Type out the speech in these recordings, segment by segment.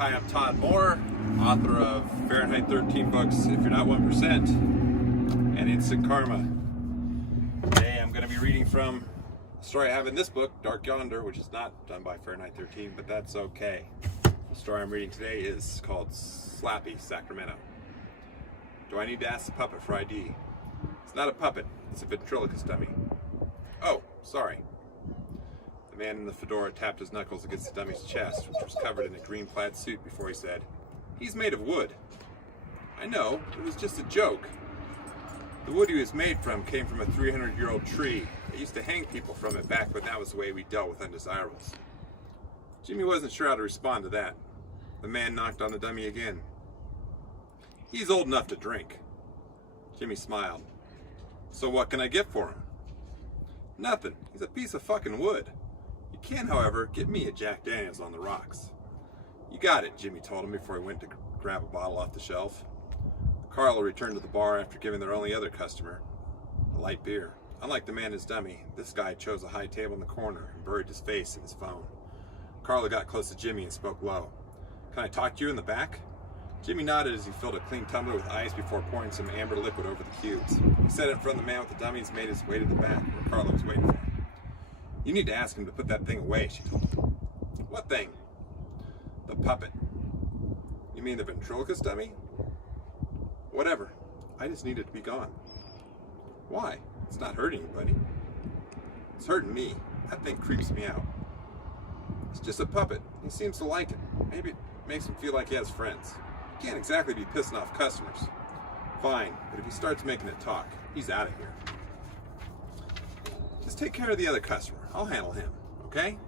Hi, I'm Todd Morr, author of Fahrenheit 13 books, If You're Not 1%, and Instant Karma. Today I'm going to be reading from a story I have in this book, Dark Yonder, which is not done by Fahrenheit 13, but that's okay. The story I'm reading today is called Slappy, Sacremento. Do I need to ask the puppet for ID? It's not a puppet, it's a ventriloquist dummy. Oh, sorry. The man in the fedora tapped his knuckles against the dummy's chest, which was covered in a green plaid suit, before he said, "He's made of wood." "I know, it was just a joke. The wood he was made from came from a 300-year-old tree. They used to hang people from it back when that was the way we dealt with undesirables." Jimmy wasn't sure how to respond to that. The man knocked on the dummy again. "He's old enough to drink." Jimmy smiled. "So what can I get for him?" "Nothing. He's a piece of fucking wood. You can, however, get me a Jack Daniels on the rocks." "You got it," Jimmy told him before he went to grab a bottle off the shelf. Carla returned to the bar after giving their only other customer a light beer. Unlike the man in his dummy, this guy chose a high table in the corner and buried his face in his phone. Carla got close to Jimmy and spoke low. "Can I talk to you in the back?" Jimmy nodded as he filled a clean tumbler with ice before pouring some amber liquid over the cubes. He sat in front of the man with the dummies and made his way to the back, where Carla was waiting for him. "You need to ask him to put that thing away," she told him. "What thing?" "The puppet." "You mean the ventriloquist dummy?" "Whatever. I just need it to be gone." "Why? It's not hurting anybody." "It's hurting me. That thing creeps me out." "It's just a puppet. He seems to like it. Maybe it makes him feel like he has friends. You can't exactly be pissing off customers." "Fine, but if he starts making it talk, he's out of here." "Just take care of the other customer. I'll handle him, okay?"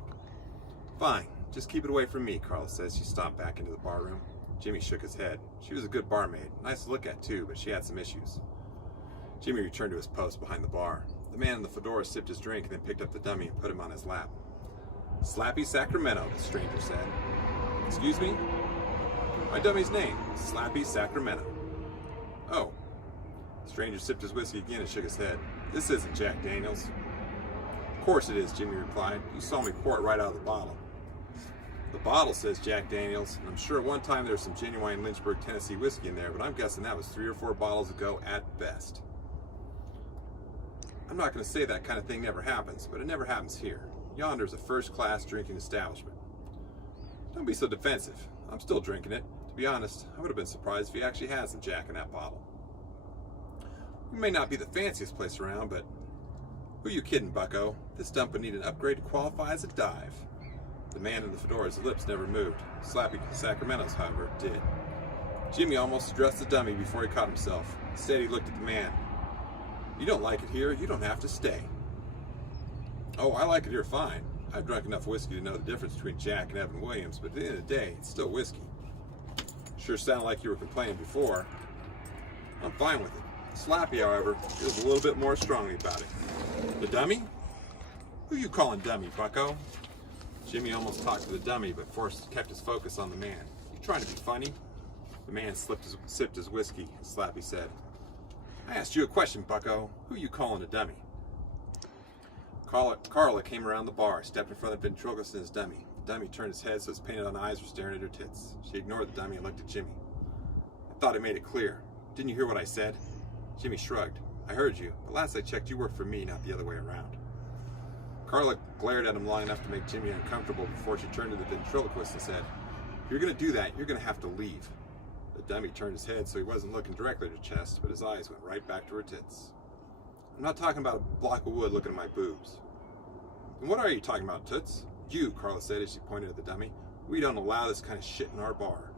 "Fine, just keep it away from me," Carla says. She stomped back into the bar room. Jimmy shook his head. She was a good barmaid, nice to look at too, but she had some issues. Jimmy returned to his post behind the bar. The man in the fedora sipped his drink and then picked up the dummy and put him on his lap. "Slappy Sacremento," the stranger said. "Excuse me?" "My dummy's name, Slappy Sacremento." "Oh." The stranger sipped his whiskey again and shook his head. "This isn't Jack Daniels." "Of course it is," Jimmy replied. "You saw me pour it right out of the bottle." "The bottle says Jack Daniels, and I'm sure at one time there was some genuine Lynchburg, Tennessee whiskey in there, but I'm guessing that was 3 or 4 bottles ago at best." "I'm not going to say that kind of thing never happens, but it never happens here. Yonder's a first-class drinking establishment." "Don't be so defensive. I'm still drinking it. To be honest, I would have been surprised if he actually had some Jack in that bottle." "We may not be the fanciest place around, but who you kidding, bucko? This dump would need an upgrade to qualify as a dive." The man in the fedora's lips never moved. Slappy Sacramento's, however, did. Jimmy almost addressed the dummy before he caught himself. Instead, he looked at the man. "You don't like it here, you don't have to stay." "Oh, I like it here fine. I've drunk enough whiskey to know the difference between Jack and Evan Williams, but at the end of the day, it's still whiskey." "Sure sounded like you were complaining before." "I'm fine with it." Slappy, however, feels a little bit more strongly about it. "The dummy? Who you calling dummy, bucko?" Jimmy almost talked to the dummy, but kept his focus on the man. "You trying to be funny?" The man sipped his whiskey, and Slappy said, "I asked you a question, bucko. Who you calling a dummy?" Carla came around the bar, stepped in front of the ventriloquist and his dummy. The dummy turned his head so his painted-on eyes were staring at her tits. She ignored the dummy and looked at Jimmy. "I thought I made it clear. Didn't you hear what I said?" Jimmy shrugged. "I heard you, but last I checked you worked for me, not the other way around." Carla glared at him long enough to make Jimmy uncomfortable before she turned to the ventriloquist and said, "If you're going to do that, you're going to have to leave." The dummy turned his head so he wasn't looking directly at her chest, but his eyes went right back to her tits. "I'm not talking about a block of wood looking at my boobs." "And what are you talking about, toots?" "You," Carla said as she pointed at the dummy. "We don't allow this kind of shit in our bar."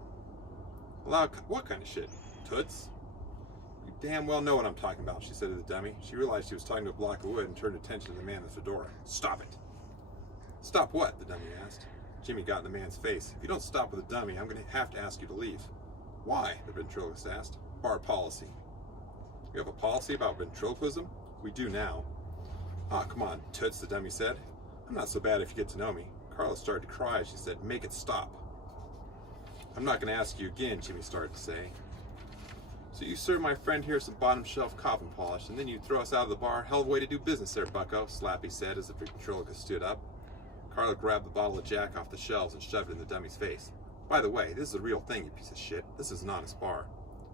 "Allow what kind of shit, toots?" "You damn well know what I'm talking about," she said to the dummy. She realized she was talking to a block of wood and turned attention to the man in the fedora. "Stop it." "Stop what?" the dummy asked. Jimmy got in the man's face. "If you don't stop with the dummy, I'm going to have to ask you to leave." "Why?" the ventriloquist asked. "Bar policy." "You have a policy about ventriloquism?" "We do now." "Ah, come on, toots," the dummy said. "I'm not so bad if you get to know me." Carla started to cry as she said, "Make it stop." "I'm not going to ask you again," Jimmy started to say. "So you serve my friend here some bottom shelf coffin polish, and then you throw us out of the bar? Hell of a way to do business there, bucko," Slappy said as the ventriloquist stood up. Carla grabbed the bottle of Jack off the shelves and shoved it in the dummy's face. By the way, this is a real thing, you piece of shit. This is an honest bar.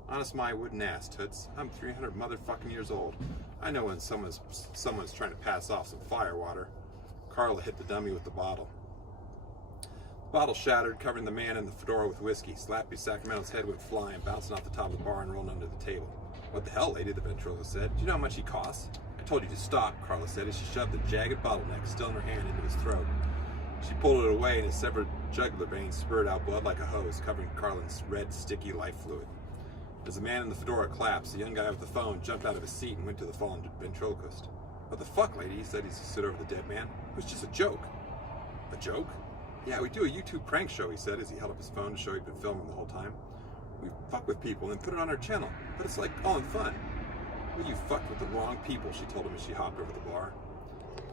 Honest my wooden ass, toots. I'm 300 motherfucking years old. I know when someone's trying to pass off some firewater. Carla hit the dummy with the bottle. The bottle shattered, covering the man in the fedora with whiskey. Slappy Sacremento's head went flying, bouncing off the top of the bar and rolling under the table. What the hell, lady, the ventriloquist said. Do you know how much he costs? I told you to stop, Carla said as she shoved the jagged bottleneck still in her hand into his throat. She pulled it away and his severed jugular vein spurted out blood like a hose, covering Carlin's red, sticky life fluid. As the man in the fedora collapsed, the young guy with the phone jumped out of his seat and went to the fallen ventriloquist. What the fuck, lady, he said as he stood over the dead man. It was just a joke. A joke? Yeah, we do a YouTube prank show, he said as he held up his phone to show he'd been filming the whole time. We fuck with people and put it on our channel, but it's like all in fun. Well, you fucked with the wrong people, she told him as she hopped over the bar.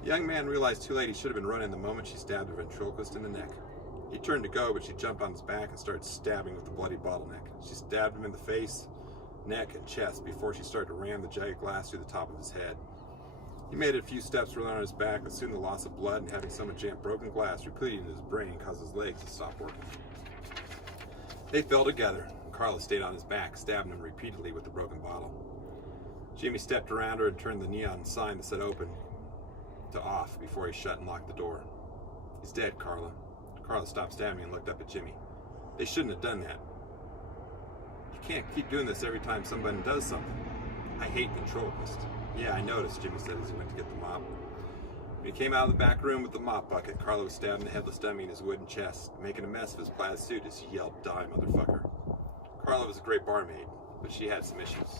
The young man realized too late he should have been running the moment she stabbed the ventriloquist in the neck. He turned to go, but she jumped on his back and started stabbing with the bloody bottleneck. She stabbed him in the face, neck, and chest before she started to ram the jagged glass through the top of his head. He made it a few steps rolling on his back, but soon the loss of blood and having someone jam broken glass repeating in his brain caused his legs to stop working. They fell together, and Carla stayed on his back, stabbing him repeatedly with the broken bottle. Jimmy stepped around her and turned the neon sign that said open to off before he shut and locked the door. He's dead, Carla. Carla stopped stabbing and looked up at Jimmy. They shouldn't have done that. You can't keep doing this every time somebody does something. I hate ventriloquists. Yeah, I noticed, Jimmy said as he went to get the mop. When he came out of the back room with the mop bucket, Carla was stabbing the headless dummy in his wooden chest, making a mess of his plaid suit as he yelled, "Die, motherfucker." Carla was a great barmaid, but she had some issues.